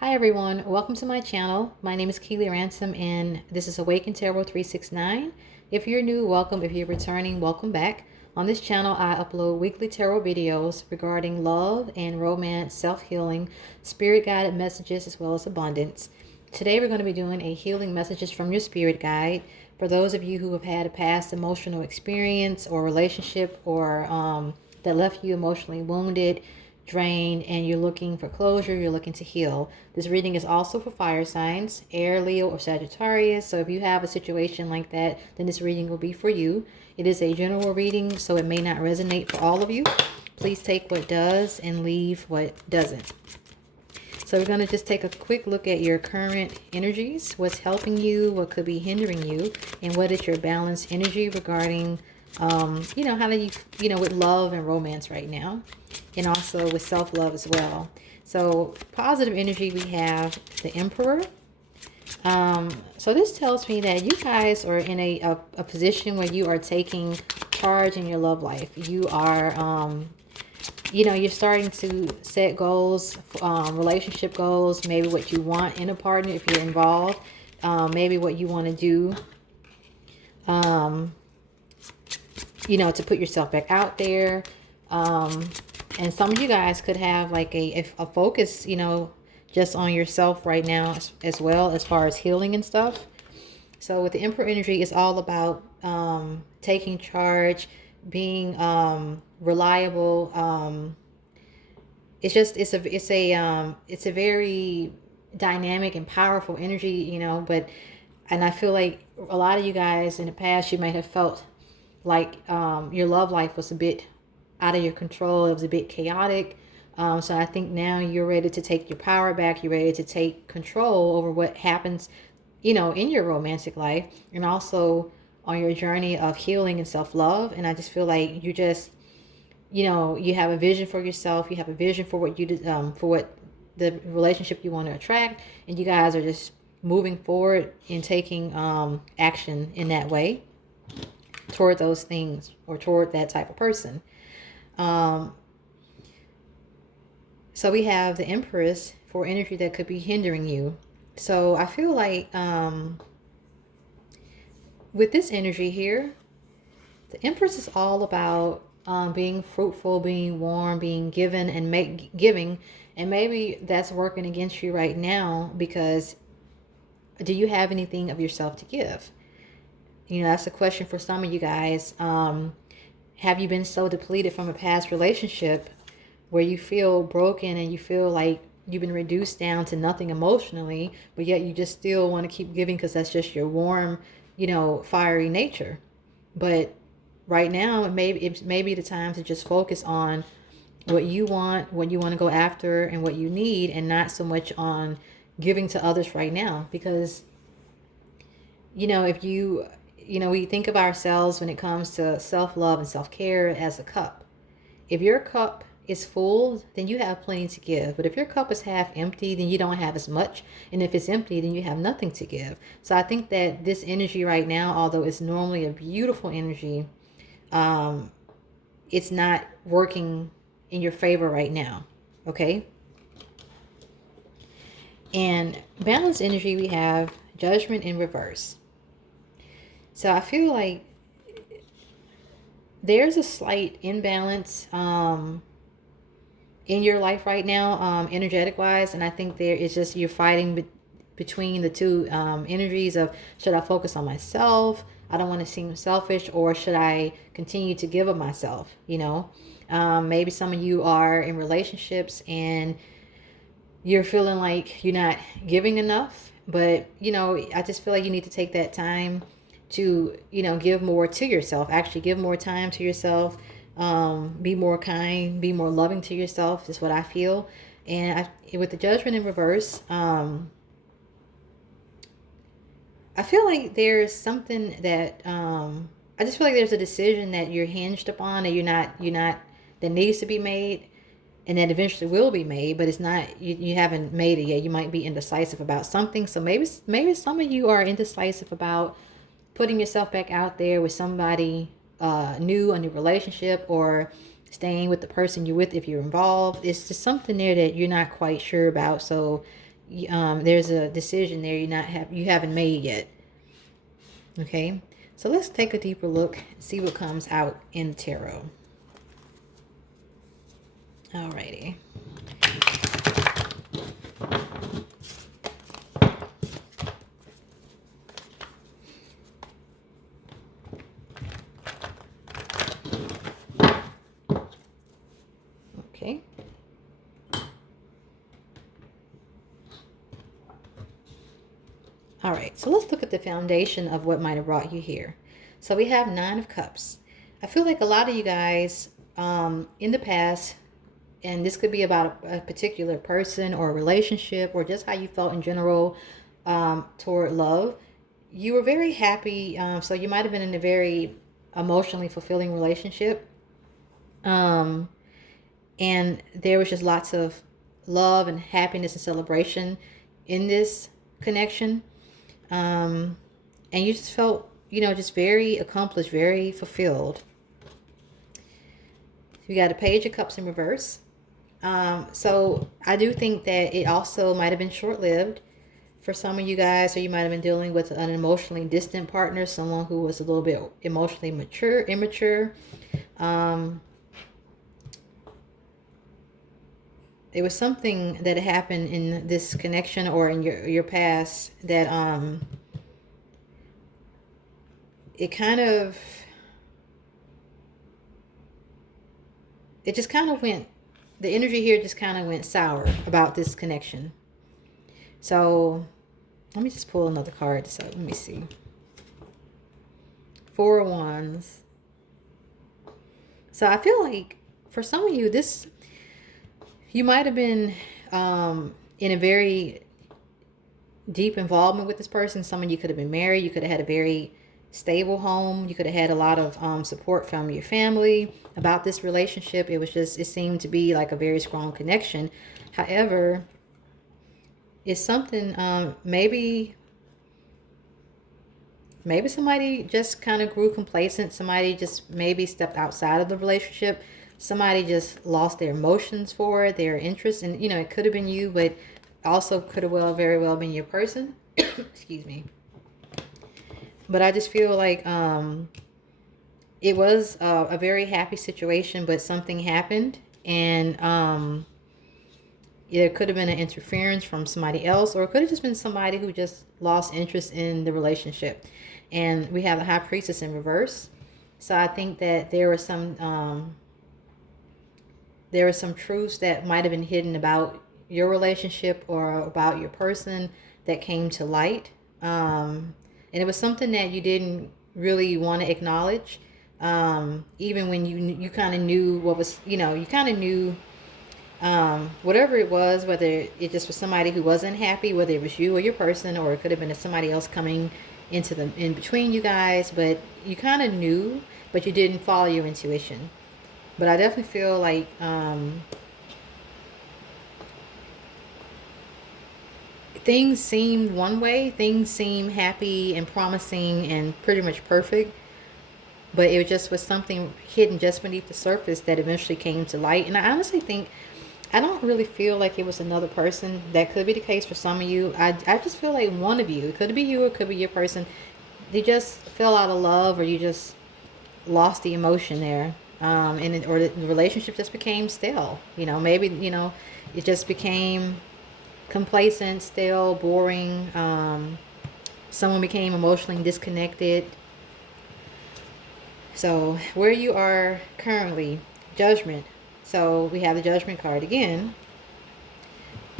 Hi everyone, welcome to my channel. My name is Keely Ransom and this is Awaken Tarot 369. If you're new, welcome. If you're returning, welcome back. On this channel, I upload weekly tarot videos regarding love and romance, self-healing, spirit-guided messages, as well as abundance. Today we're going to be doing a healing messages from your spirit guide. For those of you who have had a past emotional experience or relationship or that left you emotionally wounded, drained, and you're looking for closure, you're looking to heal. This reading is also for fire signs, air, Leo, or Sagittarius. So if you have a situation like that, then this reading will be for you. It is a general reading, so it may not resonate for all of you. Please take what does and leave what doesn't. So we're going to just take a quick look at your current energies, what's helping you, what could be hindering you, and what is your balanced energy regarding, how do you, with love and romance right now, and also with self-love as well. So positive energy, we have the Emperor. So this tells me that you guys are in a position where you are taking charge in your love life. You are, you're starting to set goals, relationship goals, maybe what you want in a partner if you're involved, maybe what you want to do, to put yourself back out there. And some of you guys could have like a focus, just on yourself right now as well as far as healing and stuff. So with the Emperor energy, it's all about taking charge, being reliable. It's a very dynamic and powerful energy, and I feel like a lot of you guys in the past, you might have felt like your love life was a bit out of your control. It was a bit chaotic. So I think now you're ready to take your power back. You're ready to take control over what happens, in your romantic life, and also on your journey of healing and self-love. And I just feel like you just, you have a vision for yourself. You have a vision for what for what the relationship you want to attract. And you guys are just moving forward and taking action in that way toward those things or toward that type of person. So we have the Empress for energy that could be hindering you. So I feel like with this energy here, the Empress is all about being fruitful, being warm, being given and giving. And maybe that's working against you right now because do you have anything of yourself to give? That's a question for some of you guys. Have you been so depleted from a past relationship where you feel broken and you feel like you've been reduced down to nothing emotionally, but yet you just still want to keep giving because that's just your warm, fiery nature? But right now, it may be the time to just focus on what you want to go after, and what you need, and not so much on giving to others right now. Because, if we think of ourselves when it comes to self-love and self-care as a cup. If your cup is full, then you have plenty to give. But if your cup is half empty, then you don't have as much. And if it's empty, then you have nothing to give. So I think that this energy right now, although it's normally a beautiful energy, it's not working in your favor right now. Okay? And balanced energy, we have Judgment in reverse. So I feel like there's a slight imbalance in your life right now, energetic wise. And I think there is just, you're fighting between the two energies of, should I focus on myself? I don't want to seem selfish, or should I continue to give of myself? Maybe some of you are in relationships and you're feeling like you're not giving enough, but I just feel like you need to take that time to give more to yourself. Actually give more time to yourself, be more kind, be more loving to yourself is what I feel. And with the Judgment in reverse, I feel like there's something that I just feel like there's a decision that you're hinged upon, that you're not that needs to be made, and that eventually will be made, but it's not, you haven't made it yet. You might be indecisive about something. So maybe some of you are indecisive about putting yourself back out there with somebody new, a new relationship, or staying with the person you're with if you're involved. It's just something there that you're not quite sure about. So there's a decision there you haven't made yet. Okay, so let's take a deeper look and see what comes out in the tarot. Alrighty. Okay. All right, so let's look at the foundation of what might have brought you here. So we have Nine of Cups. I feel like a lot of you guys in the past, and this could be about a particular person or a relationship or just how you felt in general toward love. You were very happy, so you might have been in a very emotionally fulfilling relationship. And there was just lots of love and happiness and celebration in this connection. And you just felt, just very accomplished, very fulfilled. You got a Page of Cups in reverse. So I do think that it also might have been short-lived for some of you guys, or you might have been dealing with an emotionally distant partner, someone who was a little bit emotionally immature. It was something that happened in this connection or in your past that it just kind of went, the energy here just kind of went sour about this connection. So let me just pull another card. So let me see. Four of Wands. So I feel like for some of you, you might have been in a very deep involvement with this person. Some of you could have been married. You could have had a very stable home. You could have had a lot of support from your family about this relationship. It seemed to be like a very strong connection. However, it's something, maybe somebody just kind of grew complacent. Somebody just maybe stepped outside of the relationship. Somebody just lost their emotions for it, their interest. And, it could have been you, but also could have very well been your person. Excuse me. But I just feel like it was a very happy situation, but something happened. And there could have been an interference from somebody else, or it could have just been somebody who just lost interest in the relationship. And we have the High Priestess in reverse. So I think that there were some truths that might have been hidden about your relationship or about your person that came to light. And it was something that you didn't really want to acknowledge. Even when you kind of knew what was, you kind of knew whatever it was, whether it just was somebody who wasn't happy, whether it was you or your person, or it could have been somebody else coming in between you guys, but you kind of knew, but you didn't follow your intuition. But I definitely feel like things seemed one way, things seemed happy and promising and pretty much perfect, but it just was something hidden just beneath the surface that eventually came to light. And I honestly think, I don't really feel like it was another person. That could be the case for some of you. I just feel like one of you, it could be you or it could be your person, you just fell out of love, or you just lost the emotion there. Or the relationship just became stale. Maybe, it just became complacent, stale, boring. Someone became emotionally disconnected. So where you are currently, Judgment. So we have the Judgment card again.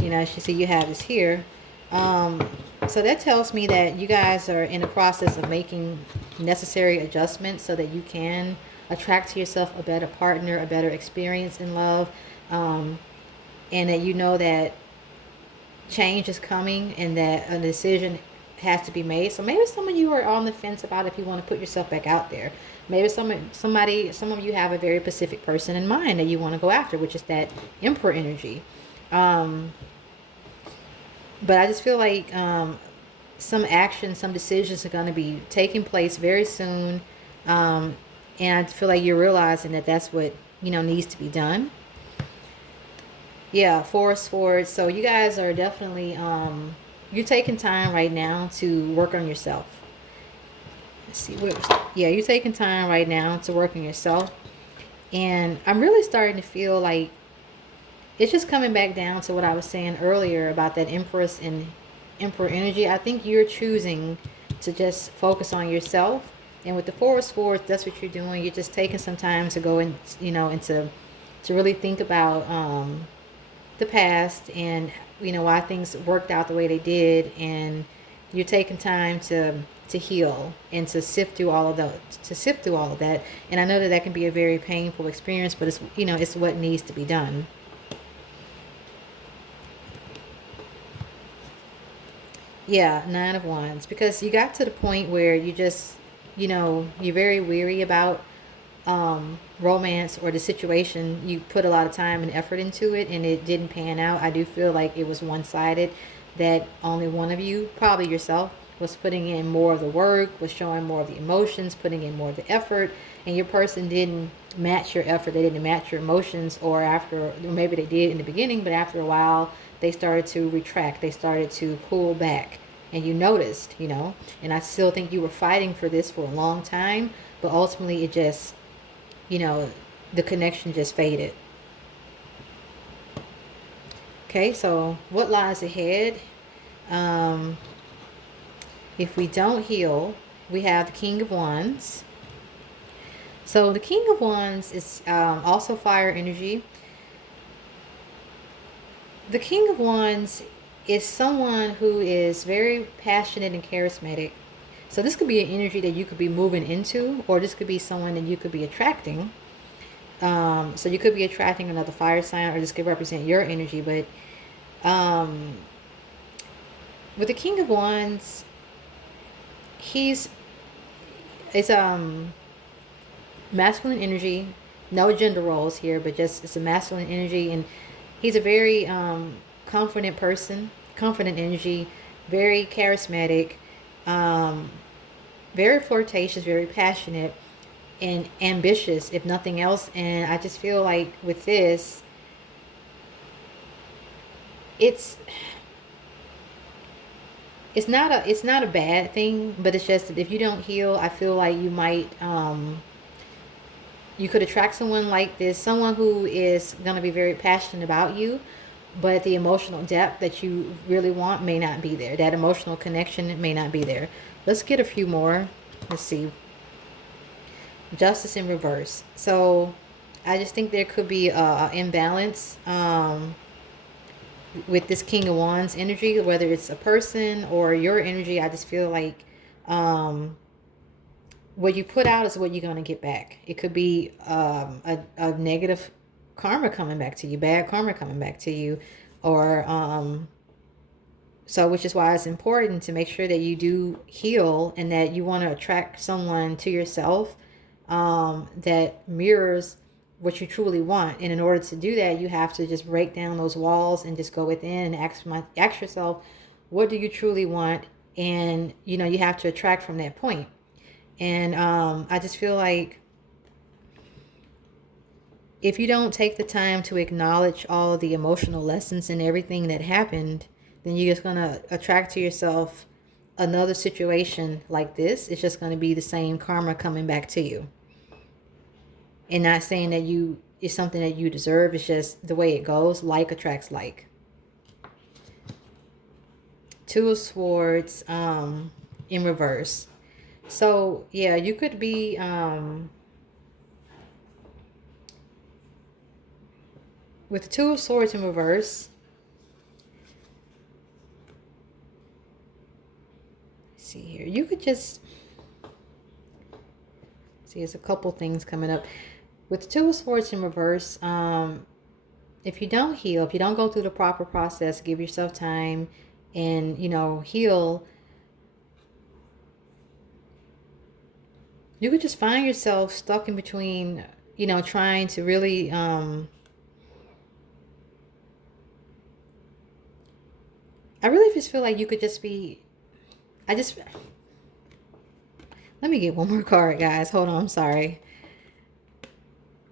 As you see, you have this here. So that tells me that you guys are in the process of making necessary adjustments so that you can attract to yourself a better partner, a better experience in love, and that that change is coming and that a decision has to be made. So maybe some of you are on the fence about if you want to put yourself back out there. Maybe some of you have a very specific person in mind that you want to go after, which is that Emperor energy. But I just feel like some action, some decisions are going to be taking place very soon. And I feel like you're realizing that that's what, needs to be done. Yeah, force forward. So you guys are definitely you're taking time right now to work on yourself. Let's see what, yeah, you're taking time right now to work on yourself. And I'm really starting to feel like it's just coming back down to what I was saying earlier about that Empress and Emperor energy. I think you're choosing to just focus on yourself. And with the Forest Forward, that's what you're doing. You're just taking some time to go in, into to really think about the past and why things worked out the way they did, and you're taking time to heal and to sift through all of that. And I know that that can be a very painful experience, but it's it's what needs to be done. Yeah, Nine of Wands, because you got to the point where you just you're very weary about romance or the situation. You put a lot of time and effort into it and it didn't pan out. I do feel like it was one-sided, that only one of you, probably yourself, was putting in more of the work, was showing more of the emotions, putting in more of the effort, and your person didn't match your effort. They didn't match your emotions, or maybe they did in the beginning, but after a while they started to retract, they started to pull back, and you noticed, and I still think you were fighting for this for a long time, but ultimately it just, you know, the connection just faded. Okay, so what lies ahead? Um, if we don't heal, we have the King of Wands. So the King of Wands is also fire energy. The King of Wands is someone who is very passionate and charismatic. So this could be an energy that you could be moving into, or this could be someone that you could be attracting. So you could be attracting another fire sign, or this could represent your energy. But with the King of Wands, he's it's masculine energy, no gender roles here, but just it's a masculine energy, and he's a very confident person, confident energy, very charismatic, um, very flirtatious, very passionate, and ambitious, if nothing else. And I just feel like with this, it's it's not a bad thing, but it's just that if you don't heal, I feel like you might you could attract someone like this, someone who is going to be very passionate about you, but the emotional depth that you really want may not be there. That emotional connection may not be there. Let's get a few more. Let's see. Justice in reverse. So I just think there could be a imbalance with this King of Wands energy, whether it's a person or your energy. I just feel like what you put out is what you're going to get back. It could be a negative karma coming back to you, bad karma coming back to you, or so, which is why it's important to make sure that you do heal and that you want to attract someone to yourself that mirrors what you truly want. And in order to do that, you have to just break down those walls and just go within and ask yourself, what do you truly want? And you have to attract from that point. And I just feel like if you don't take the time to acknowledge all of the emotional lessons and everything that happened, then you're just going to attract to yourself another situation like this. It's just going to be the same karma coming back to you. And not saying that it's something that you deserve. It's just the way it goes. Like attracts like. Two of Swords in reverse. So yeah, you could be with the Two of Swords in reverse. Let's see here. You could just see there's a couple things coming up. With the Two of Swords in reverse, if you don't heal, if you don't go through the proper process, give yourself time and heal, you could just find yourself stuck in between, trying to really I really just feel like you could just be I just let me get one more card, guys. Hold on, I'm sorry.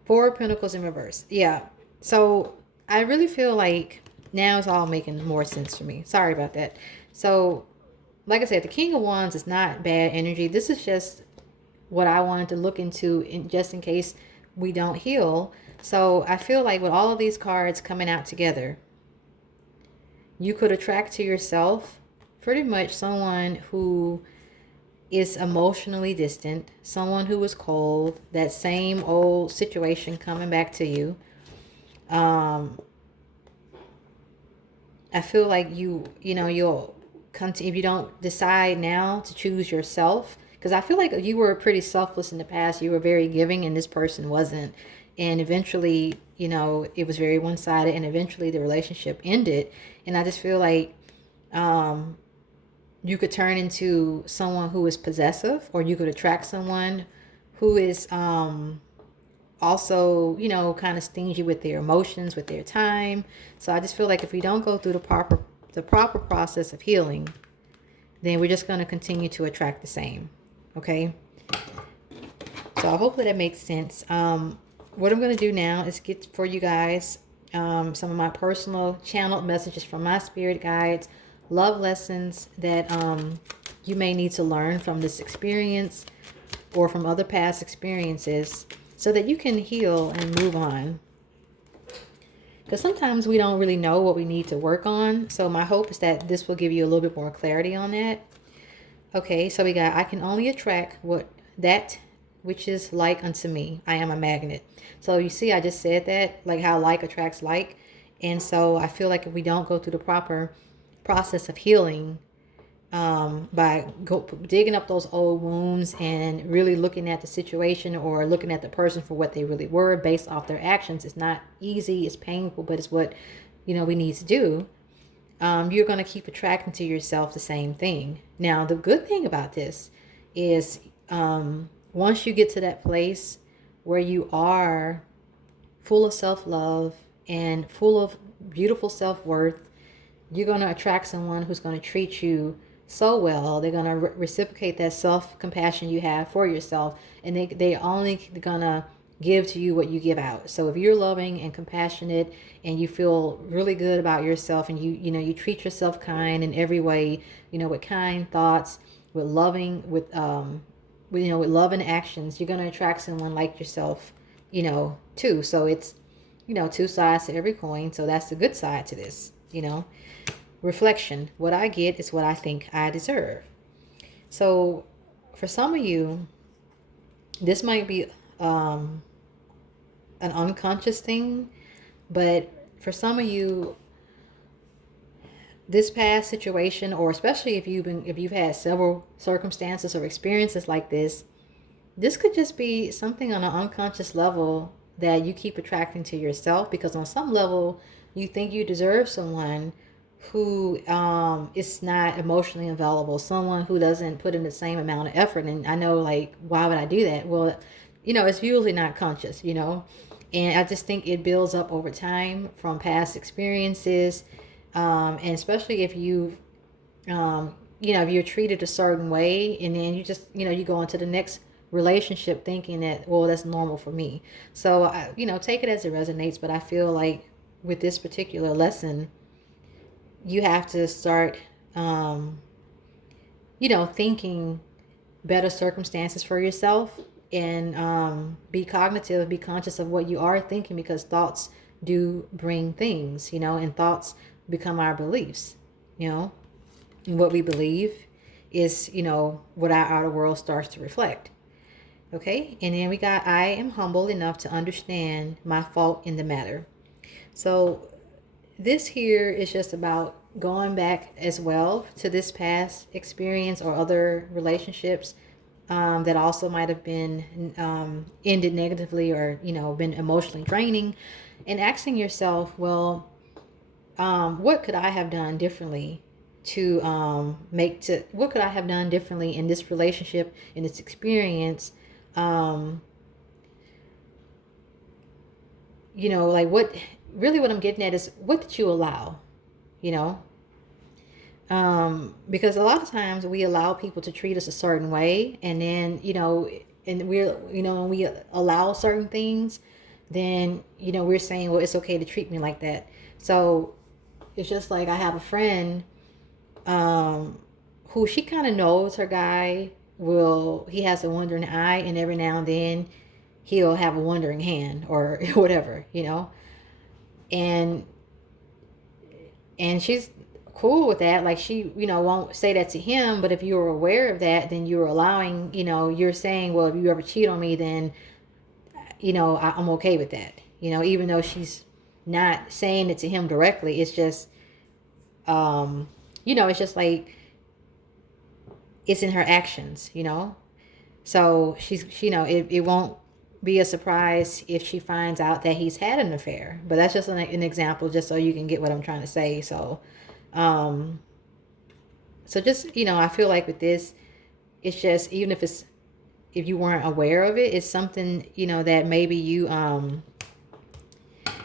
Four of Pentacles in reverse. Yeah. So I really feel like now it's all making more sense for me. Sorry about that. So, like I said, the King of Wands is not bad energy. This is just what I wanted to look into just in case we don't heal. So I feel like with all of these cards coming out together, you could attract to yourself pretty much someone who is emotionally distant, someone who is cold, that same old situation coming back to you. I feel like you'll come to, if you don't decide now to choose yourself, because I feel like you were pretty selfless in the past. You were very giving and this person wasn't. And eventually, it was very one-sided, and eventually the relationship ended. And I just feel like you could turn into someone who is possessive, or you could attract someone who is also, kind of stingy with their emotions, with their time. So I just feel like if we don't go through the proper process of healing, then we're just going to continue to attract the same. Okay. So hopefully that makes sense. What I'm going to do now is get for you guys some of my personal channeled messages from my spirit guides, love lessons that you may need to learn from this experience or from other past experiences, so that you can heal and move on. Because sometimes we don't really know what we need to work on. So my hope is that this will give you a little bit more clarity on that. Okay, so we got, I can only attract that which is like unto me. I am a magnet. So you see, I just said that, like how like attracts like. And so I feel like if we don't go through the proper process of healing, by digging up those old wounds and really looking at the situation or looking at the person for what they really were based off their actions. It's not easy, it's painful, but it's what we need to do. You're going to keep attracting to yourself the same thing. Now the good thing about this is once you get to that place where you are full of self-love and full of beautiful self-worth, you're going to attract someone who's going to treat you so well. They're going to reciprocate that self-compassion you have for yourself, and they only going to give to you what you give out. So if you're loving and compassionate and you feel really good about yourself, and you treat yourself kind in every way, with kind thoughts, with loving, with love and actions, you're going to attract someone like yourself, too. So it's two sides to every coin. So that's the good side to this. Reflection. What I get is what I think I deserve. So for some of you, this might be an unconscious thing, but for some of you, this past situation, or especially if you've had several circumstances or experiences like this could just be something on an unconscious level that you keep attracting to yourself, because on some level you think you deserve someone who is not emotionally available, someone who doesn't put in the same amount of effort. And I know, like, why would I do that? Well, it's usually not conscious, and I just think it builds up over time from past experiences, and especially if if you're treated a certain way, and then you just you go into the next relationship thinking that, well, that's normal for me. So take it as it resonates, but I feel like with this particular lesson, you have to start, thinking better circumstances for yourself, and be cognitive, be conscious of what you are thinking, because thoughts do bring things, and thoughts become our beliefs, and what we believe is, what our outer world starts to reflect. Okay, and then we got, I am humble enough to understand my fault in the matter. So this here is just about going back as well to this past experience or other relationships that also might have been ended negatively, or been emotionally draining, and asking yourself, well, what could I have done differently to what could I have done differently in this relationship, in this experience? Like, what I'm getting at is, what did you allow? Because a lot of times we allow people to treat us a certain way, and then and we allow certain things, then, you know, we're saying, well, it's okay to treat me like that. So it's just like I have a friend who she kind of knows her guy he has a wandering eye, and every now and then he'll have a wandering hand or whatever, you know. And she's cool with that. Like, she, you know, won't say that to him, but if you're aware of that, then you're allowing, you know, you're saying, well, if you ever cheat on me, then, you know, I'm okay with that, you know, even though she's not saying it to him directly. It's just, you know, it's just like, it's in her actions, you know. So you know, it won't be a surprise if she finds out that he's had an affair. But that's just an example, just so you can get what I'm trying to say. So, so just, you know, I feel like with this, it's just, even if you weren't aware of it, it's something, you know, that maybe you,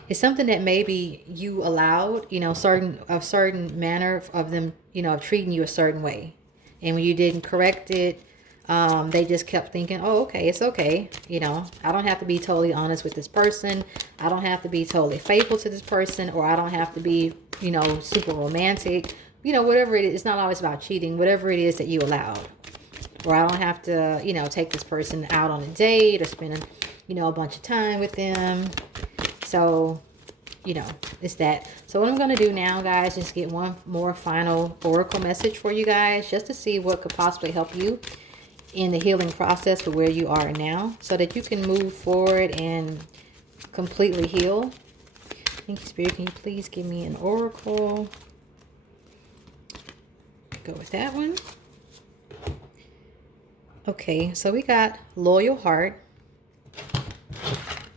it's something that maybe you allowed, you know, certain manner of them, you know, of treating you a certain way. And when you didn't correct it, they just kept thinking, oh, okay, it's okay. You know, I don't have to be totally honest with this person. I don't have to be totally faithful to this person, or I don't have to be, you know, super romantic. You know, whatever it is, it's not always about cheating, whatever it is that you allowed. Or I don't have to, you know, take this person out on a date or spend, you know, a bunch of time with them. So, you know, it's that. So what I'm going to do now, guys, is get one more final oracle message for you guys, just to see what could possibly help you in the healing process to where you are now, so that you can move forward and completely heal. Thank you, Spirit. Can you please give me an oracle? Go with that one. Okay, so we got loyal heart.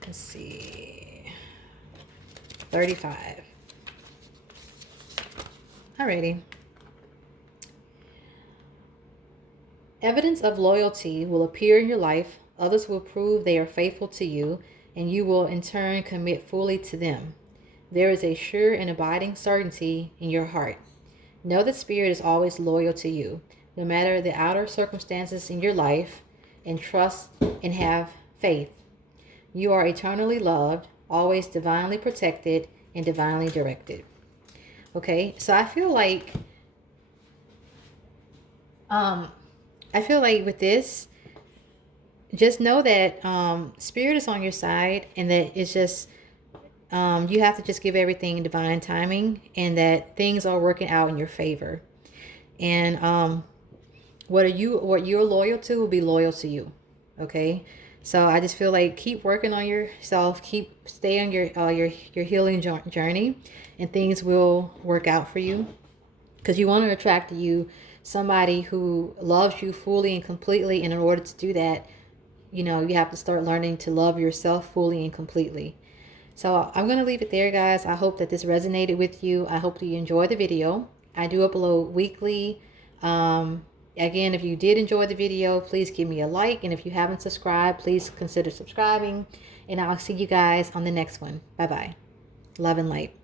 Let's see. 35. Alrighty. Evidence of loyalty will appear in your life. Others will prove they are faithful to you, and you will in turn commit fully to them. There is a sure and abiding certainty in your heart. Know that Spirit is always loyal to you, no matter the outer circumstances in your life, and trust and have faith. You are eternally loved, always divinely protected, and divinely directed. Okay, so I feel like with this, just know that Spirit is on your side, and that it's just, you have to just give everything divine timing, and that things are working out in your favor. And what you're loyal to will be loyal to you. Okay, so I just feel like keep working on yourself, stay on your healing journey, and things will work out for you, because you want to attract to you somebody who loves you fully and completely. And in order to do that, you know, you have to start learning to love yourself fully and completely. So I'm going to leave it there, guys. I hope that this resonated with you. I hope that you enjoy the video. I do upload weekly. Again, if you did enjoy the video, please give me a like. And if you haven't subscribed, please consider subscribing. And I'll see you guys on the next one. Bye-bye. Love and light.